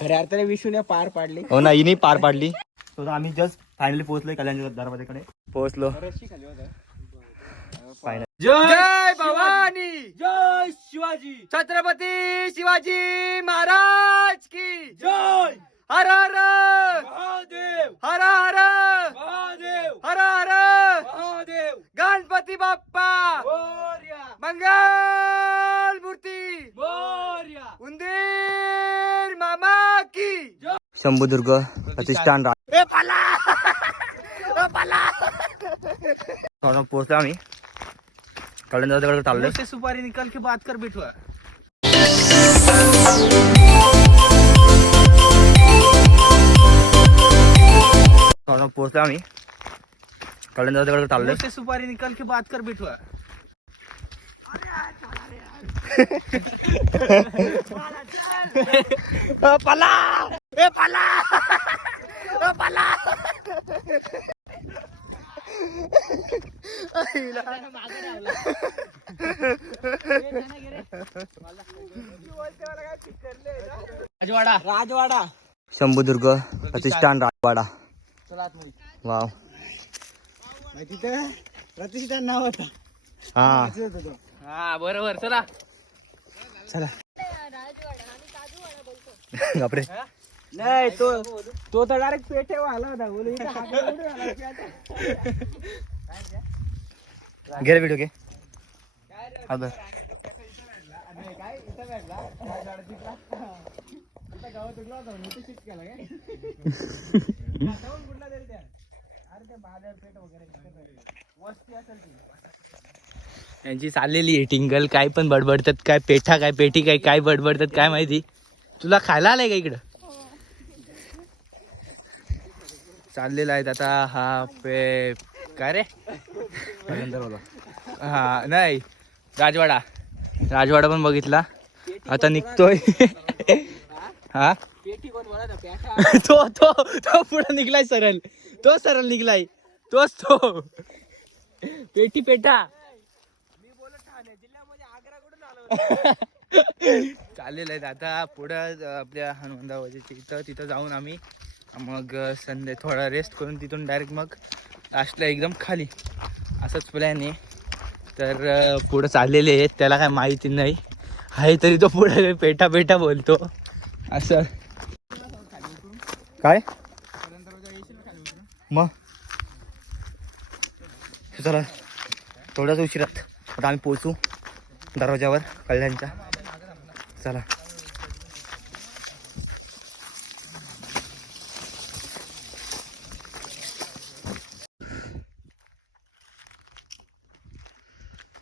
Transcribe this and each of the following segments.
खऱ्या अर्थाने विष्णूने पार पाडली. हो ना, हिने पार पाडली. तो आम्ही जस्ट फायनली पोहोचलोय कल्याण दरवाजाकडे. पोहोचलो. जय भवानी, जय शिवाजी, छत्रपती शिवाजी महाराज की जय. हर हर महादेव, हर हर महादेव, हर हर महादेव. गणपती बाप्पा मोरया, मंगल मूर्ती मोरया, उंदीर मामा की जय. शंभुदुर्ग प्रतिष्ठान पोहोचलो आम्ही कल्याण दरवाजाकडे चाललोय. से सुपारी निकाल के बात कर बिठवा. पोहोचलो आम्ही कल्याण दरवाजाकडे चाललोय. से सुपारी निकाल के बात कर बिठवा. पला ए पला पला. राजवाडा, राजवाडा. शंभुदुर्ग प्रतिष्ठान राजवाडा. वाव. तिथं प्रतिष्ठान नाव होतं. हा हा बरोबर. चला चला. बापरे. नाही तो तर डायरेक्ट पेठेवर आला होता. बोलू इथं हात लावून आला की घे व्हिडिओ घे. हा बर. काय इथं भेटला इथं गावात उगला होता मी शिफ्ट केला काय कुठला तरी त्या. अरे ते बाजार पेठ वगैरे वस्ती असेल ती. यांची चाललेली आहे टिंगल. काय पण बडबडतात. काय पेठा काय पेठी काय काय बडबडतात काय माहिती. तुला खायला आलंय का इकडं. चाललेला आहेत आता हा पे काय रे हा नाही राजवाडा. राजवाडा पण बघितला. आता निघतोय. हा पेठी कोण बोला ना पेठा. तो पुढे निघलाय सरळ. तो सरळ निघलाय. तोच तो पेठी पेठा. मी बोलत ठाणे जिल्ह्यामध्ये आग्रा कुठून आलो. चाललेलं आहेत आता पुढं आपल्या हनुमंदाबाजीच्या तिथं जाऊन आम्ही मग संध्या थोडा रेस्ट करून तिथून डायरेक्ट मग लास्टला एकदम खाली असंच प्लॅन आहे. तर पुढं चाललेले आहेत. त्याला काय माहिती नाही आहे तरी तो पुढे पेठा पेठा बोलतो असं. काय मग चला थोड्याच उशिरात आता आम्ही पोहोचू दरवाजावर कल्याणच्या. चला.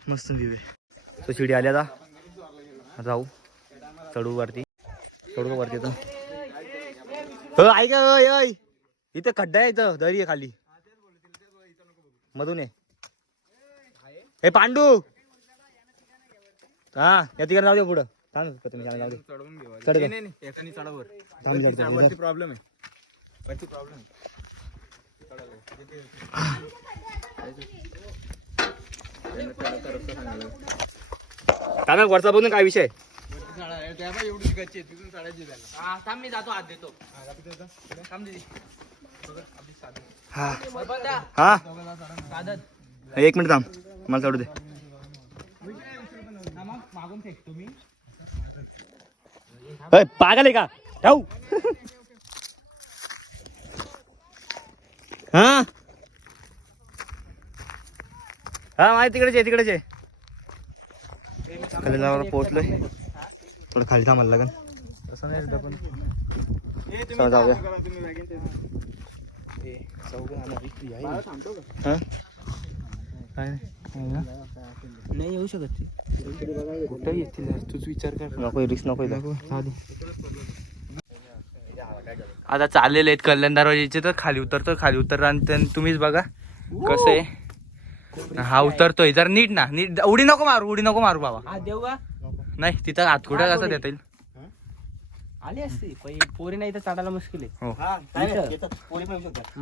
मस्त व्ह्यू आहे. तो शिडी आल्या आता जाऊ चढू वरती. चढू वरती तर हो ऐक. इथं खड्डा आहे. इथं दरी आहे खाली मधून आहे. हे पांडू हा या तिकडे जाऊ दे पुढं. प्रॉब्लेम आहे. काय मग वरचा बघून काय विषय. मी जातो हात देतो. हा हा 1 मिनिट थांब मला चढू दे. मागून फेकतो मी. पागल आहे का ठेवू. हा हा माहिती तिकडेच आहे तिकडेच आहे. खाली जावर पोहोचलोय. थोडं खाली थांबायला लागेल. तसं नाही जाऊया. नाही येऊ शकत ती. कुठं येतील तूच विचार कर. नको रिस्क नको. आता चाललेले आहेत कल्याण दरवाजाचे. तर खाली उतरतो आणि तुम्हीच बघा कसं आहे. हा उतरतोय जरा नीट ना. नीट उडी नको मारू बाबा. हात देऊ का. नाही तिथं हात कुठं कसं देता येईल. आली असते पोरी नाही तर चढायला मुश्किल आहे.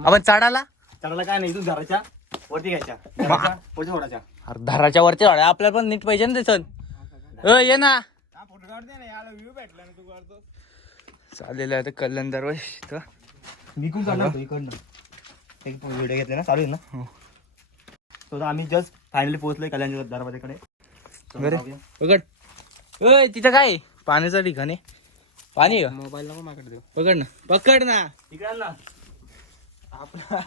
आपण चढायला काय नाही. इथून घराच्या वरती घ्यायच्या सोडायच्या. धराच्या वरती आपल्याला पण नीट पाहिजे ना. ते चल ये ना. चाललेलं आहे आता कल्याण दरवाज इथं. मी खूप चालला होतो इकडनं. एक व्हिडिओ घेतले ना, चालू आहे ना. हो. तो आता आम्ही जस्ट फायनली पोहोचलोय कल्याण दरवाजाकडे. बरे पकड. ओय तिथं काय पाण्याचं ठिकाण आहे. पाणी आहे का? मोबाईल नको माकडे देऊ. पकड ना, पकड ना. इकडे आण ना. आपला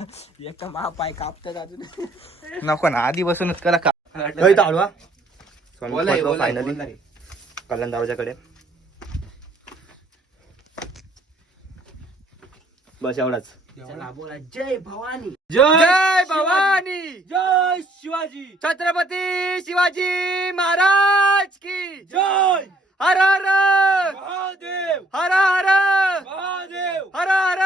एक तर मा पाय कापतात अजून. नको ना, आधी बसूनच करा का. इथं आडवा. बोला, बोला, फायनली बोला. कल्याण दरवाजाकडे. बस एवढाच. चला बोला जय भवानी. जय भवानी. जय शिवाजी. छत्रपती शिवाजी महाराज की जय हर हर महादेव. हर हर महादेव. हर हर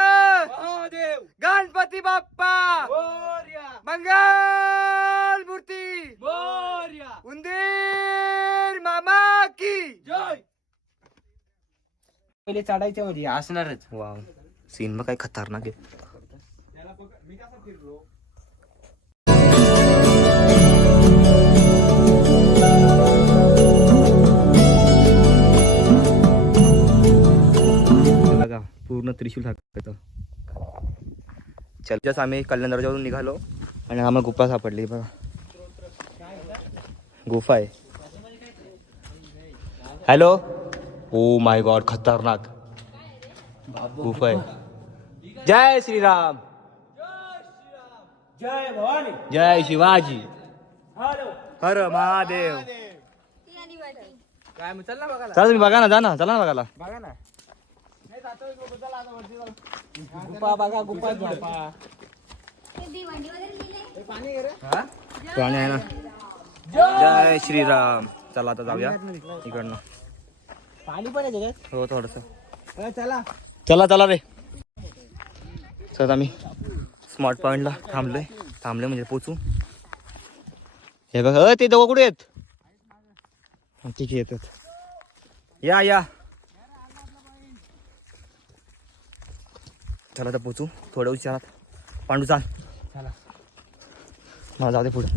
महादेव. गणपती बाप्पा मोरया. मंगल मूर्ती मोरया. उंदीर मामा की जय. पहिले चढायचं म्हणजे असणारच. वाव, सीन मग काय खतरनाक आहे. बघा पूर्ण त्रिशूल सारखं. चल जस्ट आम्ही कल्याण दरवाजावरून निघालो आणि आम्हाला गुफा सापडली. बघा गुफा आहे. हॅलो. ओ माय गॉड, खतरनाक गुफा आहे. जय श्रीराम. जय भवानी. जय शिवाजी. हॅलो. हर महादेव. काय मग चल ना बघायला. चला तुम्ही बघा ना, जा ना, चला ना बघायला. बघा ना. गुफा बघा, गुफा झोपा. पाणी आहे ना. जय श्रीराम. चला आता जाऊया इकडनं. पाणी पण आहे त्याच्यात. हो थोडस. चला. चला चला रे. चल आम्ही स्मार्ट पॉइंटला थांबलोय म्हणजे पोचू. हे बघा ते दोघं कुठे आहेत. ठीक आहे, येतात. या या. चला आता पोचू थोड्या उशिरात. पांडू चाल. चला. मला जाऊ दे पुढे.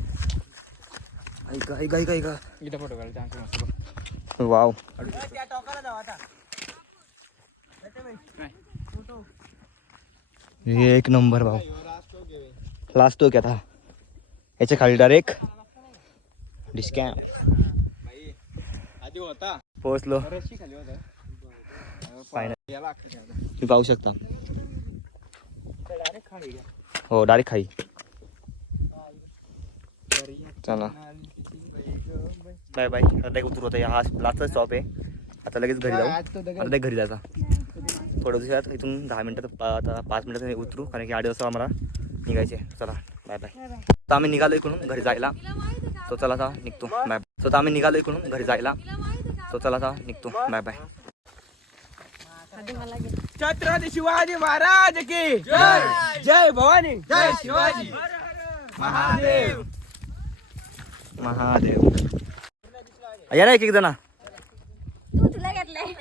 ऐका ऐका ऐका ऐका. इथं फोटो काढायचा. वाव. त्या टोकाला जाऊ आता. एक नंबर भाऊ. लास्ट की आता याच्या खाली डायरेक्ट डिस्कॅम. आधी होता पोहोचलो रस्सी खाली होता. फायनल. याला तुम्ही पाहू शकता. डायरेक्ट खाली घ्या. हो डायरेक्ट खाई. चला बाय बाय. आता एक उतरू होतं. हा लास्टचा स्टॉप आहे. आता लगेच घरी जाऊ. आता लगेच घरी जायचा. थोड्या दिवसात इथून 10 मिनिटात आता 5 मिनिटात उतरू, कारण की 8 वाजता आम्हाला निघायचे. चला बाय बाय. तर आम्ही निघालो इकडून घरी जायला. सो चला आता निघतो. Bye bye. सो आम्ही निघालो इकडून घरी जायला. सो चला आता निघतो. Bye bye. छत्रपती शिवाजी महाराज की जय. जय भवानी. जय शिवाजी महादेव. महादेव. या ना एक एक जण. तुला घेतलंय.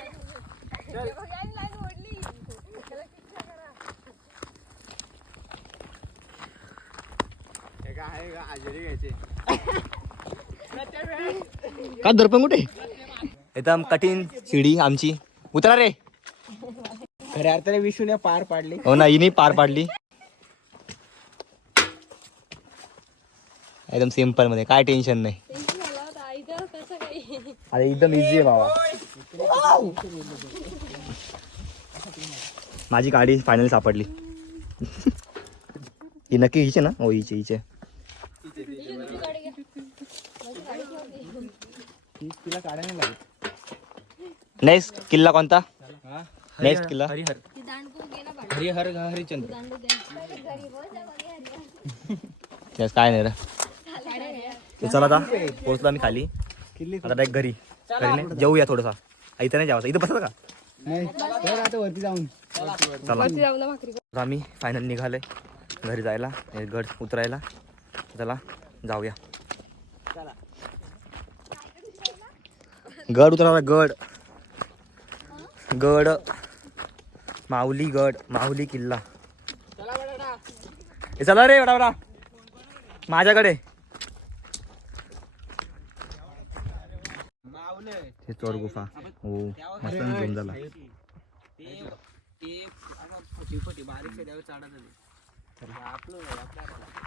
का दर्पण कुठे. एकदम कठीण शिडी आमची. उतरा रे. खऱ्या अर्थाने विष्णूने पार पाडली. हो ना, हिने पार पाडली एकदम सिंपल मध्ये. काय टेन्शन नाही. अरे एकदम इझी आहे बाबा. माझी गाडी फायनल सापडली. ही नक्की हिचे ना. हो हिचे हिचे. तिला काढायला लागेल. नेक्स्ट किल्ला कोणता. नेक्स्ट किल्ला हरिहर. हरिहर हरिचंद्र. Yes, काय नाही रे. तो चला आता पोहोचलो आम्ही खाली. आता डायरेक्ट घरी. घरी नाही जेऊया थोडंसा. इथं नाही जावं. इथं बसत का. आता वरती जाऊन चला आम्ही फायनल निघालोय घरी जायला. गड उतरायला. चला जाऊया. गड उतरायला. गड गड माऊली. गड माऊली किल्ला. हे चला रे बडा बडा माझ्याकडे. हे चोर गुफा. हो मस्त झूम झाला. एक फटी फटी बारीक त्यावेळी चढा झाली आपलं